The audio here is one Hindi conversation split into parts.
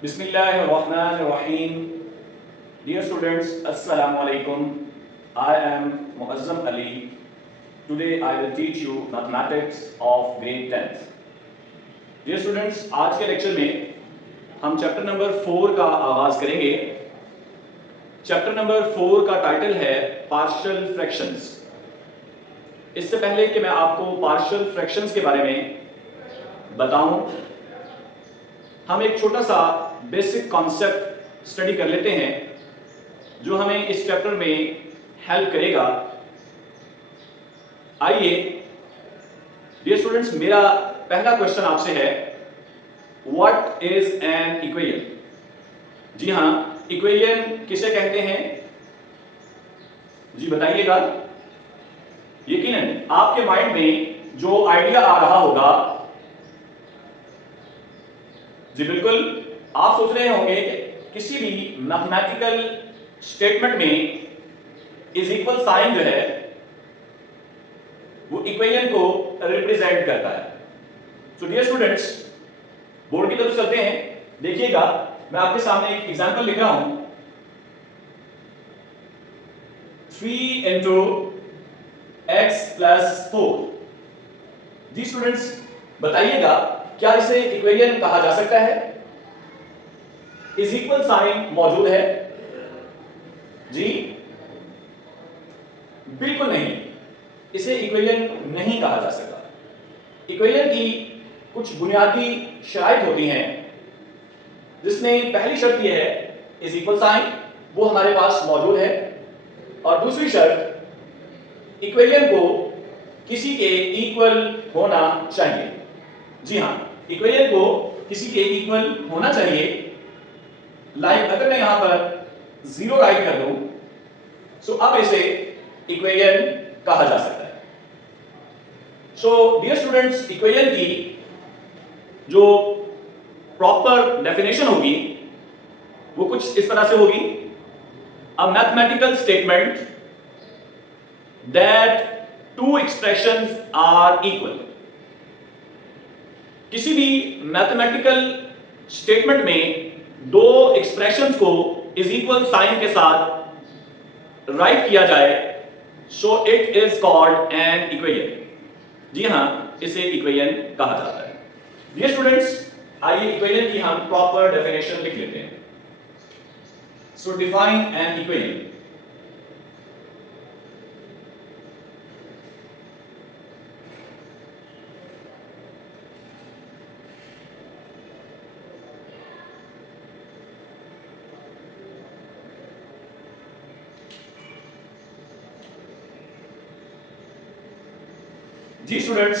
Bismillahirrahmanirrahim. Dear students, Assalamu alaikum. I am Muazzam Ali. Today I will teach you mathematics of grade 10th. Dear students, आज के लेक्चर में हम चैप्टर नंबर 4 का आगाज करेंगे। चैप्टर नंबर 4 का टाइटल है पार्शियल फ्रैक्शंस। इससे पहले कि मैं आपको पार्शियल फ्रैक्शंस के बारे में बताऊं, हम एक छोटा सा बेसिक कॉन्सेप्ट स्टडी कर लेते हैं जो हमें इस चैप्टर में हेल्प करेगा। आइए डियर स्टूडेंट्स, मेरा पहला क्वेश्चन आपसे है, व्हाट इज एन इक्वेशन? जी हां, इक्वेशन किसे कहते हैं? जी बताइएगा। यकीनन आपके माइंड में जो आइडिया आ रहा होगा, जी बिल्कुल, आप सोच रहे होंगे कि किसी भी मैथमेटिकल स्टेटमेंट में इज इक्वल साइन जो है वो इक्वेशन को रिप्रेजेंट करता है। सो डियर स्टूडेंट्स, बोर्ड की तरफ चलते हैं। देखिएगा, मैं आपके सामने एक एग्जांपल लिख रहा हूं। 3 into x plus 4। जी स्टूडेंट्स, बताइएगा क्या इसे इक्वेशन कहा जा सकता है? इज इक्वल साइन मौजूद है? जी बिल्कुल नहीं, इसे इक्वेशन नहीं कहा जा सकता। इक्वेशन की कुछ बुनियादी शर्तें होती हैं, जिसमें पहली शर्त यह है इज इक्वल साइन, वो हमारे पास मौजूद है। और दूसरी शर्त, इक्वेशन को किसी के इक्वल होना चाहिए। जी हां, इक्वेशन को किसी के इक्वल होना चाहिए। लाइक अगर मैं यहां पर 0 राइट कर दूं, सो अब इसे इक्वेशन कहा जा सकता है। सो डियर स्टूडेंट्स, इक्वेशन की जो प्रॉपर डेफिनेशन होगी वो कुछ इस तरह से होगी। A mathematical statement that two expressions are equal. किसी भी मैथमेटिकल स्टेटमेंट में दो एक्सप्रेशंस को इज इक्वल साइन के साथ राइट किया जाए, so it is called an equation. जी हां, इसे इक्वेशन कहा जाता है। डियर स्टूडेंट्स, आइए इक्वेशन की हम प्रॉपर डेफिनेशन लिख लेते हैं। So define an equation. जी students,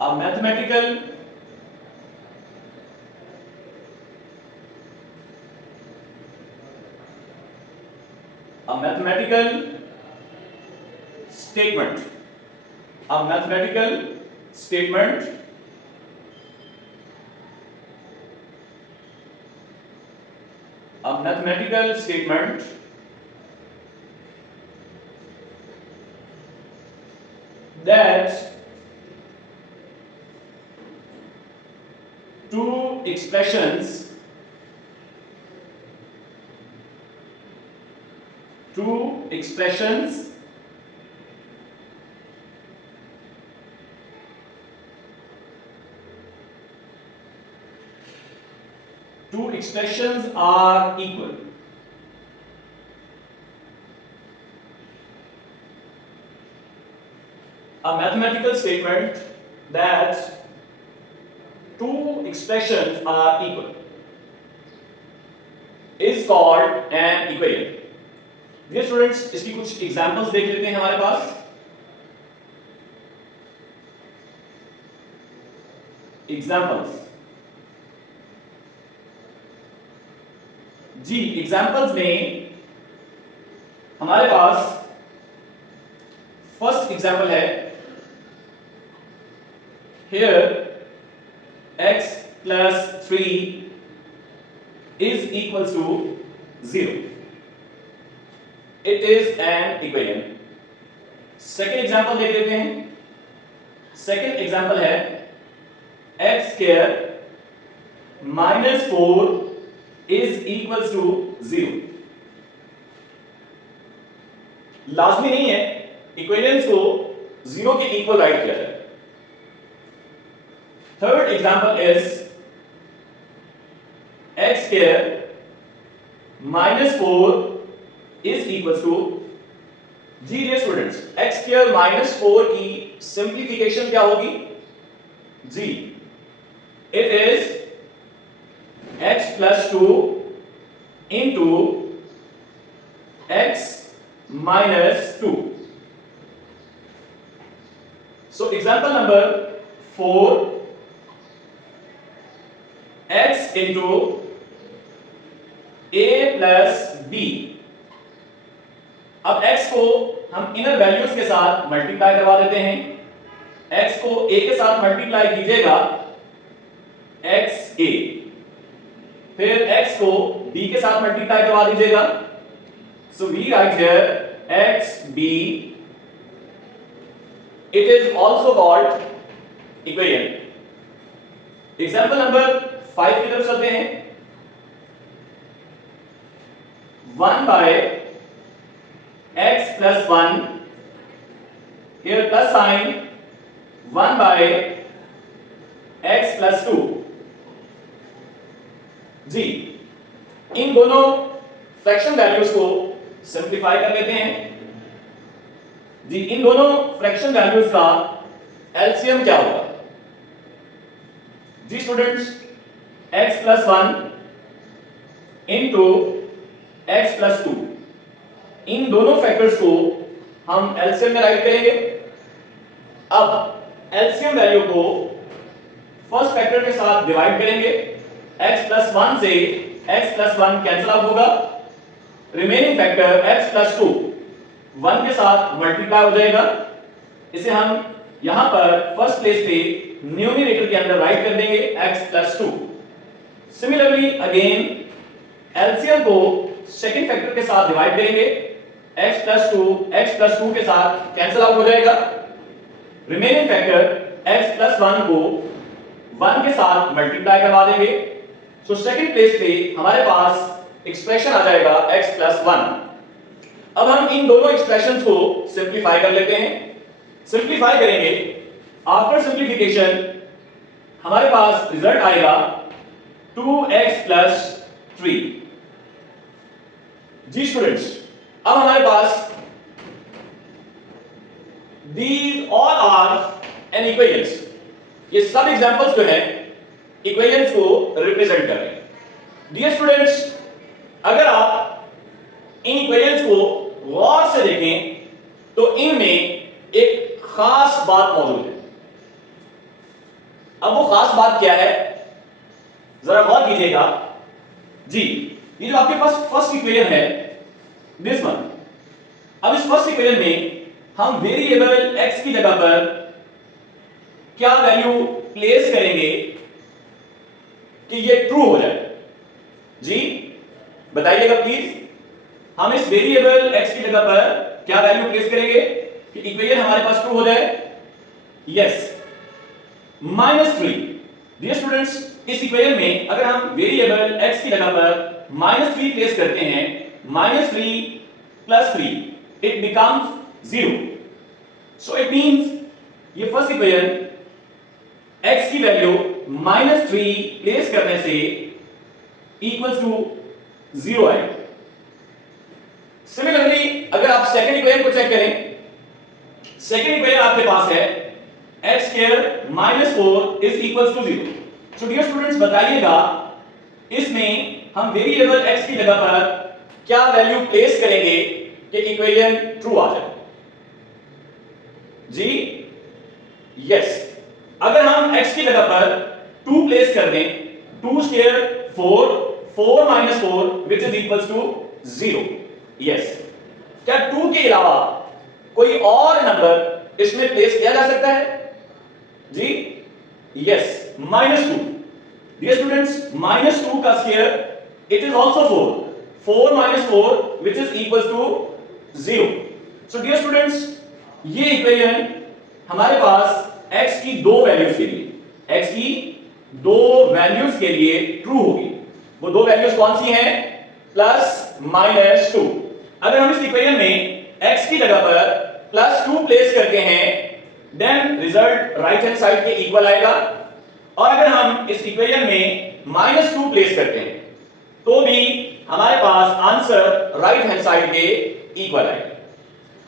a mathematical statement, a mathematical statement a mathematical statement that two expressions are equal. A mathematical statement that two expressions are equal is called an equation. Dear students, इसकी कुछ एग्जांपल्स देख लेते हैं हमारे पास। एग्जांपल्स, जी एग्जांपल्स में हमारे पास फर्स्ट एग्जांपल है, here x plus 3 is equals to 0. It is an equation. Second example देख लेते हैं। सेकेंड एग्जांपल है x square -4 is equals to 0। लाजमी नहीं है इक्विवेलेंस को 0 के इक्वल राइट किया जाए। Third example is x square -4 is equals to जी। डियर स्टूडेंट्स, x square -4 की सिंप्लीफिकेशन क्या होगी जी? It is x plus 2 into x minus 2. So example number 4, x into a plus b। अब x को हम इनर वैल्यूज के साथ मल्टीप्लाई करवा देते हैं। x को a के साथ मल्टीप्लाई कीजिएगा x a, फिर x को b के साथ मल्टीप्लाई करवा दीजिएगा। So we write here x b, it is also called equation. Example number 5 की तरफ चलते हैं। 1 by x plus 1, here plus sign, 1 by x plus 2 जी। इन दोनों फ्रैक्शन वैल्यूज को सिंप्लीफाई कर लेते हैं जी। इन दोनों फ्रैक्शन वैल्यूज का एलसीएम क्या होगा जी students? x plus 1 into x plus 2। इन दोनों फैक्टर्स को हम एलसीएम में राइट करेंगे। अब एलसीएम वैल्यू को फर्स्ट फैक्टर के साथ डिवाइड करेंगे। x plus 1 से x plus 1 कैंसिल आउट होगा। रिमेनिंग फैक्टर x plus 2 1 के साथ मल्टीप्लाई हो जाएगा। इसे हम यहां पर फर्स्ट प्लेस पे न्यूमरेटर के अंदर राइट कर देंगे x plus 2। Similarly again LCM को सेकंड फैक्टर के साथ डिवाइड करेंगे। x plus 2 के साथ कैंसिल आउट हो जाएगा। रिमेनिंग फैक्टर x plus 1 को 1 के साथ मल्टीप्लाई करवा देंगे। सो सेकंड प्लेस पे हमारे पास एक्सप्रेशन आ जाएगा x plus 1। अब हम इन दोनों एक्सप्रेशंस को सिंप्लीफाई कर लेते हैं। सिंप्लीफाई करेंगे, आफ्टर सिंप्लीफिकेशन हमारे पास रिजल्ट आएगा 2x plus 3 जी स्टूडेंट्स। अब हमारे पास these all are an equations। ये सब एग्जांपल्स जो है इक्वेशंस को रिप्रेजेंट कर रहे हैं। डियर स्टूडेंट्स, अगर आप इन इक्वेशंस को गौर से देखें तो इनमें एक खास बात मौजूद है। अब वो खास बात क्या है, जरा गौर कीजिएगा जी। ये जो आपके पास फर्स्ट इक्वेशन है दिस वन, अब इस फर्स्ट इक्वेशन में हम वेरिएबल x की जगह पर क्या वैल्यू प्लेस करेंगे कि ये ट्रू हो जाए जी? बताइएगा प्लीज। हम इस वेरिएबल x की जगह पर क्या वैल्यू प्लेस करेंगे कि इक्वेशन हमारे पास ट्रू हो जाए? यस, -3। डियर स्टूडेंट्स, इस इक्वेशन में अगर हम वेरिएबल x की जगह पर -3 प्लेस करते हैं, -3 plus 3 it becomes 0। so it means ये फर्स्ट इक्वेशन x की वैल्यू -3 प्लेस करने से इक्वल्स टू 0 आएगा। सिमिलरली अगर आप सेकंड इक्वेशन को चेक करें, सेकंड इक्वेशन आपके पास है x square -4 is equals to 0। So dear students, बताइएगा इसमें हम वेरिएबल x की जगह पर क्या वैल्यू प्लेस करेंगे कि इक्वेशन ट्रू आ जाए जी? यस, अगर हम x की जगह पर 2 प्लेस कर दें, 2 square 4, 4 minus 4 which is equals to 0। Yes, क्या 2 के अलावा कोई और नंबर इसमें प्लेस किया जा सकता है जी? यस, -2। डियर स्टूडेंट्स, -2 का square it is also 4, 4 minus 4 which is equals to 0। So dear students, ये इक्वेशन हमारे पास x की दो वैल्यूज के लिए, x की दो वैल्यूज के लिए ट्रू होगी। वो दो वैल्यूज कौन सी हैं? Plus minus 2। अगर हम इस इक्वेशन में x की जगह पर प्लस 2 प्लेस करते हैं then result right hand side के इक्वल आएगा, और अगर हम इस इक्वेशन में माइनस 2 प्लेस करते हैं तो भी हमारे पास आंसर राइट हैंड साइड के इक्वल आएगा।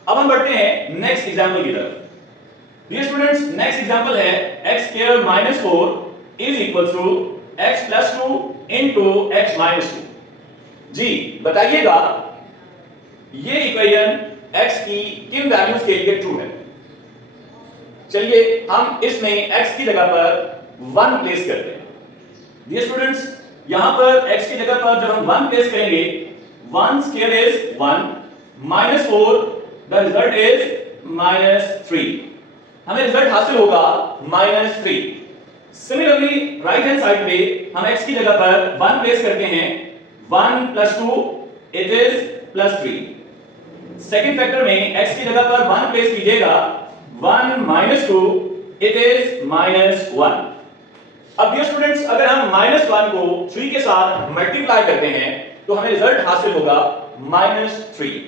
अब हम बढ़ते हैं नेक्स्ट एग्जांपल की तरफ। डियर स्टूडेंट्स, नेक्स्ट एग्जांपल है x square minus 4 is equal to x plus 2 into x minus 2। जी बताइएगा ये इक्वेशन x की किन वैल्यूज के लिए ट्रू है? चलिए हम इसमें x की जगह पर 1 प्लेस करते हैं। डियर स्टूडेंट्स, यहां पर x की जगह पर जब हम 1 प्लेस करेंगे 1 square is 1 minus 4 the result is -3। हमें रिजल्ट हासिल होगा -3। सिमिलरली राइट हैंड साइड पे हम x की जगह पर 1 प्लेस करते हैं 1 plus 2 it is +3। Second factor में x की जगह पर 1 प्लेस कीजिएगा 1 माइनस 2 इट इज -1। अब डियर स्टूडेंट्स, अगर हम -1 को 3 के साथ मल्टीप्लाई करते हैं तो हमें रिजल्ट हासिल होगा -3।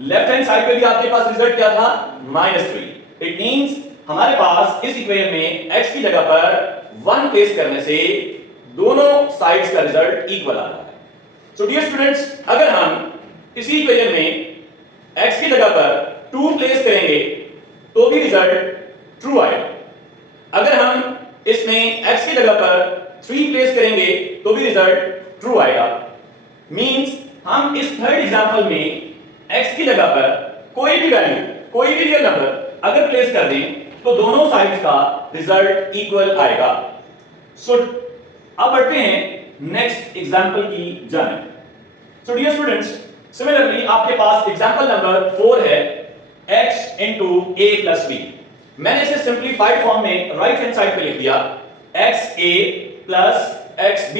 लेफ्ट हैंड साइड पे भी आपके पास रिजल्ट क्या था? -3। इट मींस हमारे पास इस इक्वेशन में x की जगह पर 1 प्लेस करने से दोनों साइड्स का रिजल्ट इक्वल आ रहा है। सो डियर स्टूडेंट्स, अगर हम इसी इक्वेशन में x की जगह पर 2 प्लेस करेंगे तो भी रिजल्ट ट्रू आएगा। अगर हम इसमें x की जगह पर 3 प्लेस करेंगे तो भी रिजल्ट ट्रू आएगा। मींस हम इस थर्ड एग्जांपल में x की जगह पर कोई भी वैल्यू, कोई भी रियल नंबर अगर प्लेस कर दें तो दोनों साइड्स का रिजल्ट इक्वल आएगा। सो अब बढ़ते हैं नेक्स्ट एग्जांपल की जानिब। सो डियर स्टूडेंट्स, सिमिलरली आपके पास एग्जांपल नंबर 4 है x into a plus b। मैंने इसे सिंपलीफाइड फॉर्म में राइट हैंड साइड पे लिख दिया xa plus xb।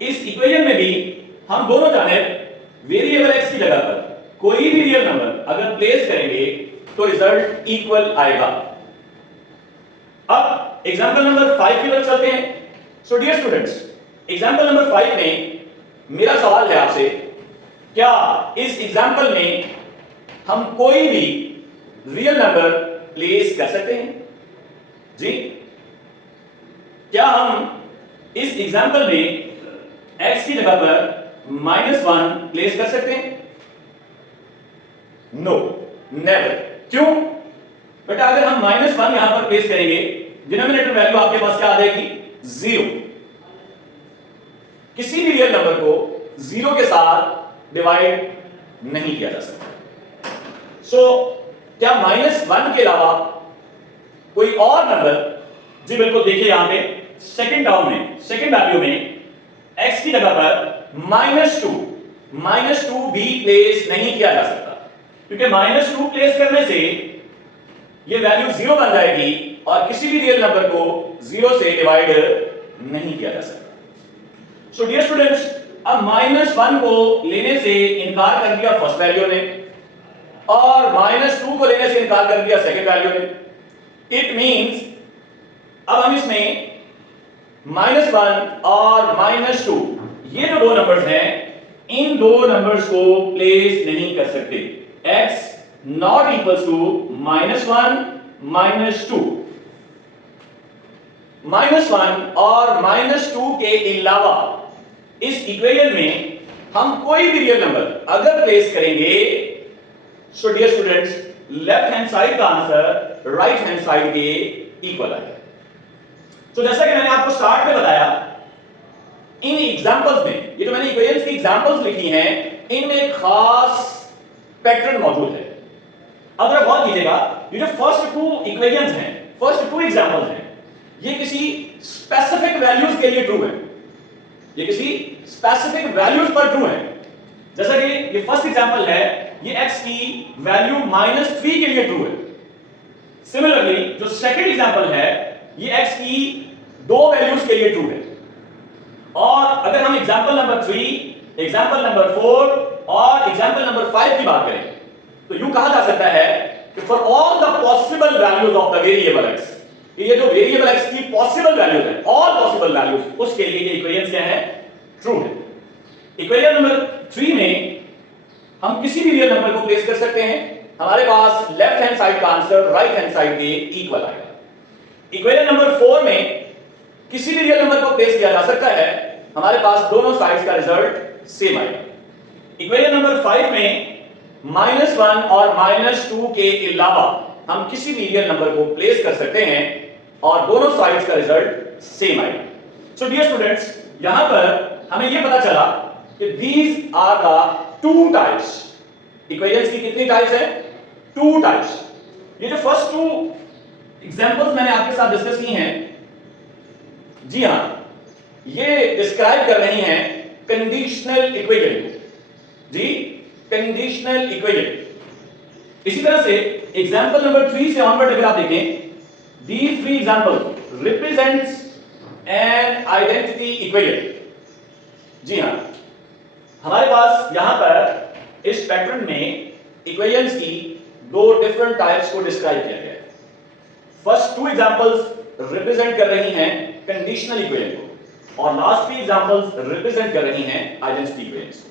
इस इक्वेशन में भी हम दोनों जानिब वेरिएबल x की जगह पर कोई भी रियल नंबर अगर प्लेस करेंगे तो रिजल्ट इक्वल आएगा। अब एग्जांपल नंबर 5 की तरफ चलते हैं। So dear students, example number 5 में मेरा सवाल है आपसे, क्या इस एग्जांपल में हम कोई भी रियल नंबर प्लेस कर सकते हैं? जी, क्या हम इस एग्जांपल में x की जगह पर -1 प्लेस कर सकते हैं? No, never. क्यों? बेटा अगर हम -1 यहां पर प्लेस करेंगे डिनोमिनेटर वैल्यू आपके पास क्या आ जाएगी? 0। किसी भी रियल नंबर को 0 के साथ डिवाइड नहीं किया जा सकता। सो क्या -1 के अलावा कोई और नंबर? जी बिल्कुल, देखिए यहां पे सेकंड टर्म में, सेकंड वैल्यू में x की जगह पर -2 भी प्लेस नहीं किया जा सकता, क्योंकि -2 प्लेस करने से ये वैल्यू 0 बन जाएगी और किसी भी रियल नंबर को 0 से डिवाइड नहीं किया जा सकता। सो डियर स्टूडेंट्स, अब -1 को लेने से इनकार कर दिया फर्स्ट वैल्यू ने और -2 को लेने से इनकार कर दिया सेकंड वैल्यू ने। इट मींस अब हम इसमें -1 और -2 ये जो दो नंबर्स हैं, इन दो नंबर्स को प्लेस नहीं कर सकते। x not equals to -1 -2। -1 और -2 के अलावा इस इक्वेशन में हम कोई भी रियल नंबर अगर प्लेस करेंगे, so dear students, left hand side का आंसर राइट हैंड साइड के इक्वल आएगा। तो जैसा कि मैंने आपको स्टार्ट में बताया, इन एग्जांपल्स में, ये जो मैंने इक्वेशंस की एग्जांपल्स लिखी हैं, इनमें एक खास पैटर्न मौजूद है। अब जरा गौर कीजिएगा, ये जो फर्स्ट टू इक्वेशंस हैं, फर्स्ट टू एग्जांपल्स हैं, ये किसी स्पेसिफिक वैल्यूज के लिए ट्रू है। ये किसी स्पेसिफिक वैल्यूज पर ट्रू है। जैसा कि ये फर्स्ट एग्जांपल है, ये x की वैल्यू -3 के लिए ट्रू है। सिमिलरली जो सेकंड एग्जांपल है, ये x की दो वैल्यूज के लिए ट्रू है। और अगर हम एग्जांपल नंबर 3, एग्जांपल नंबर 4 और एग्जांपल नंबर 5 की बात करें तो यूं कहा जा सकता है कि for all the possible values of the variable x, कि ये जो वेरिएबल x की पॉसिबल वैल्यूज है, ऑल पॉसिबल वैल्यूज, उसके लिए ये इक्वेशंस क्या है, ट्रू है। इक्वेशन नंबर 3 में हम किसी भी रियल नंबर को प्लेस कर सकते हैं, हमारे पास लेफ्ट हैंड साइड का आंसर राइट हैंड साइड के इक्वल आएगा। इक्वेशन नंबर 4 में किसी भी रियल नंबर को प्लेस किया जा सकता है, हमारे पास दोनों साइड्स का रिजल्ट सेम आएगा। इक्वेशन नंबर 5 में -1 और -2 के अलावा हम किसी भी रियल नंबर को प्लेस कर सकते हैं और दोनों साइड्स का रिजल्ट सेम आएगा। सो डियर स्टूडेंट्स, यहां पर हमें यह पता चला कि these are the two types। Equations की कितनी टाइप्स है, 2 टाइप्स। ये जो फर्स्ट 2 एग्जांपल्स मैंने आपके साथ डिस्कस की हैं, जी हां, ये डिस्क्राइब कर रही हैं कंडीशनल इक्वेशन जी, कंडीशनल इक्वेशन। इसी तरह से एग्जांपल नंबर 3 से ऑनवर्ड अगर आप देखें, these 3 example represents an identity equation. जी हां, हमारे पास यहां पर इस पैटर्न में इक्वेशंस की 2 डिफरेंट टाइप्स को डिस्क्राइब किया गया है। फर्स्ट 2 एग्जांपल्स रिप्रेजेंट कर रही हैं कंडीशनल इक्वेशन को और लास्ट 3 एग्जांपल्स रिप्रेजेंट कर रही हैं आइडेंटिटी इक्वेशंस को।